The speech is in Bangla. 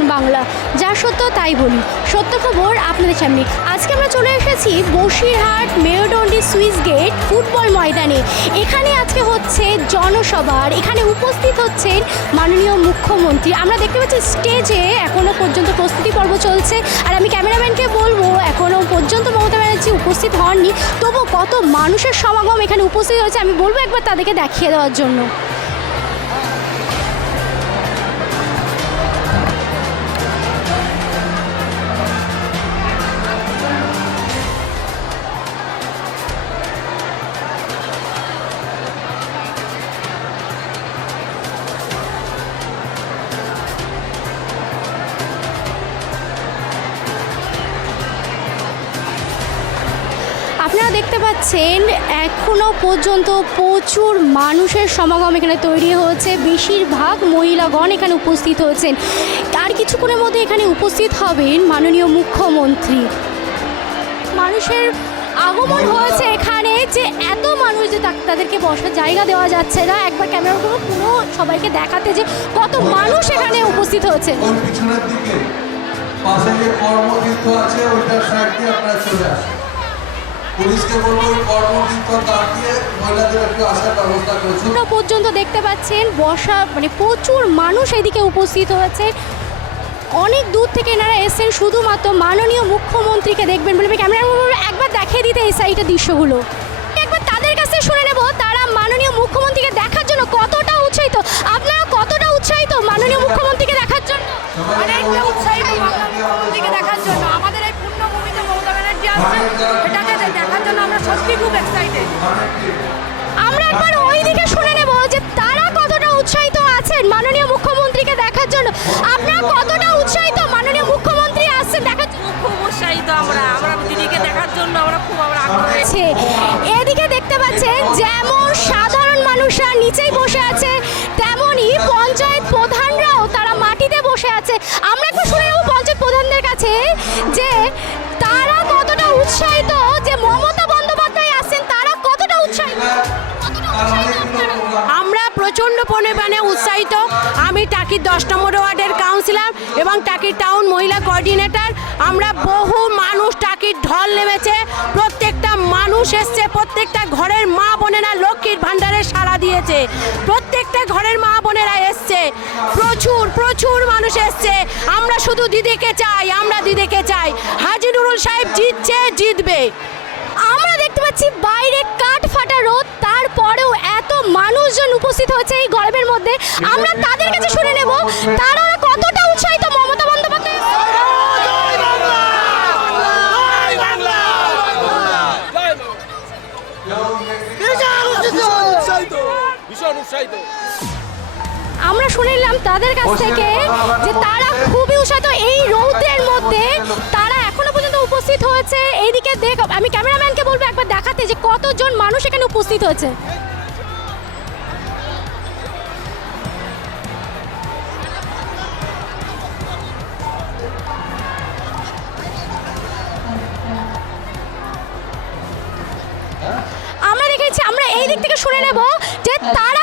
অন বাংলা, যা সত্য তাই বলি। সত্য খবর আপনাদের সামনে। আজকে আমরা চলে এসেছি বসিরহাট মেরুদণ্ডী সুইচ গেট ফুটবল ময়দানে। এখানে আজকে হচ্ছে জনসভা, আর এখানে উপস্থিত হচ্ছেন মাননীয় মুখ্যমন্ত্রী। আমরা দেখতে পাচ্ছি স্টেজে এখনও পর্যন্ত প্রস্তুতি পর্ব চলছে, আর আমি ক্যামেরাম্যানকে বলবো এখনও পর্যন্ত মমতা ব্যানার্জি উপস্থিত হননি, তবু কত মানুষের সমাগম এখানে উপস্থিত হয়েছে আমি বলবো একবার তাদেরকে দেখিয়ে দেওয়ার জন্য। আপনারা দেখতে পাচ্ছেন এখনও পর্যন্ত প্রচুর মানুষের সমাগম এখানে তৈরি হয়েছে, বেশিরভাগ মহিলাগণ এখানে উপস্থিত হয়েছেন। আর কিছুক্ষণের মধ্যে এখানে উপস্থিত হবেন মাননীয় মুখ্যমন্ত্রী। মানুষের আগমন হয়েছে এখানে, যে এত মানুষ যে তাদেরকে বসার জায়গা দেওয়া যাচ্ছে না। একবার ক্যামেরা করে পুরো সবাইকে দেখাতে যে কত মানুষ এখানে উপস্থিত হয়েছে। পিছনের দিকে পাশে যে কর্মতীর্থ আছে ওইটার সাইড দিয়ে আপনারা চলে আসেন। পুলিশকে বলবো ওই কর্মতীর্থ তার দিয়ে মহিলাদের একটু আসার ব্যবস্থা করেছে। পর্যন্ত দেখতে পাচ্ছেন বসা প্রচুর মানুষ এদিকে উপস্থিত হয়েছে। অনেক দূর থেকে এনারা এসেছেন শুধুমাত্র মাননীয় মুখ্যমন্ত্রীকে দেখবেন বলে। ক্যামেরা একবার দেখিয়ে দিতে এই সাইডের দৃশ্যগুলো একবার তাদের কাছে শুনে নেব, তারা মাননীয় মুখ্যমন্ত্রীকে দেখার জন্য কতটা উৎসাহিত। আপনারা কতটা উৎসাহিত মাননীয় মুখ্যমন্ত্রীকে দেখার জন্য? অনেকটা উৎসাহিত মুখ্যমন্ত্রীকে দেখার জন্য। আমাদের এই পূর্ণভূমিতে মমতা ব্যানার্জি আসছেন, এটাকে দেখার জন্য আমরা সত্যি খুব এক্সাইটেড। আমরা একবার ওই দিকে শুনে নেব যে তারা কতটা উৎসাহিত আছেন মাননীয় মুখ্যমন্ত্রীকে দেখার জন্য। আপনারা কতটা উৎসাহিত মাননীয় মুখ্যমন্ত্রী আসছেন দেখার জন্য? খুব উৎসাহিত আমরা দিদিকে দেখার জন্য আমরা আগ্রহী। এদিকে দেখতে পাচ্ছেন যেমন সাধারণ মানুষরা নিচেই বসে আছে, তেমনই পঞ্চায়েত প্রধানরাও তারা মাটিতে বসে আছে। আমরা একটু শুনে নেব পঞ্চায়েত প্রধানদের কাছে যে তারা কতটা উৎসাহিত, যে মমতা বন্দ্যোপাধ্যায় আসছেন তারা কতটা উৎসাহিত। আমরা প্রচণ্ড পরিমাণে উৎসাহিত। আমি টাকির 10 নম্বর ওয়ার্ডের কাউন্সিলর এবং টাকির টাউন মহিলা কোঅর্ডিনেটর। আমরা বহু মানুষ টাকির ঢল নেমেছে, প্রত্যেকটা মানুষ এসছে, প্রত্যেকটা ঘরের মা বোনেরা লক্ষ্মীর ভাণ্ডারে সাড়া দিয়েছে, প্রত্যেকটা ঘরের মা বোনেরা এসছে, প্রচুর মানুষ এসছে। আমরা শুধু দিদিকে চাই, আমরা দিদিকে চাই। হাজী নুরুল সাহেব জিতবে। আমরা দেখতে পাচ্ছি বাইরে কাঠ ফাটা রোদ, তারপরেও এত মানুষজন উপস্থিত হয়েছে এই গরমের মধ্যে। আমরা তাদের কাছে শুনে নেব তারা কতটা উৎসাহিত মমতা বন্দ্যোপাধ্যায়। আমরা শুনে নিলাম তাদের কাছ থেকে যে তারা খুবই উৎসাহিত এই রৌদ্রের মধ্যে। তারা এখনো পর্যন্ত উপস্থিত হয়েছে। এইদিকে আমি ক্যামেরাম্যানকে বলবো একবার দেখাতে যে কতজন মানুষ এখানে উপস্থিত হয়েছে। আমরা দেখেছি, আমরা এই দিক থেকে শুনে নেব যে তারা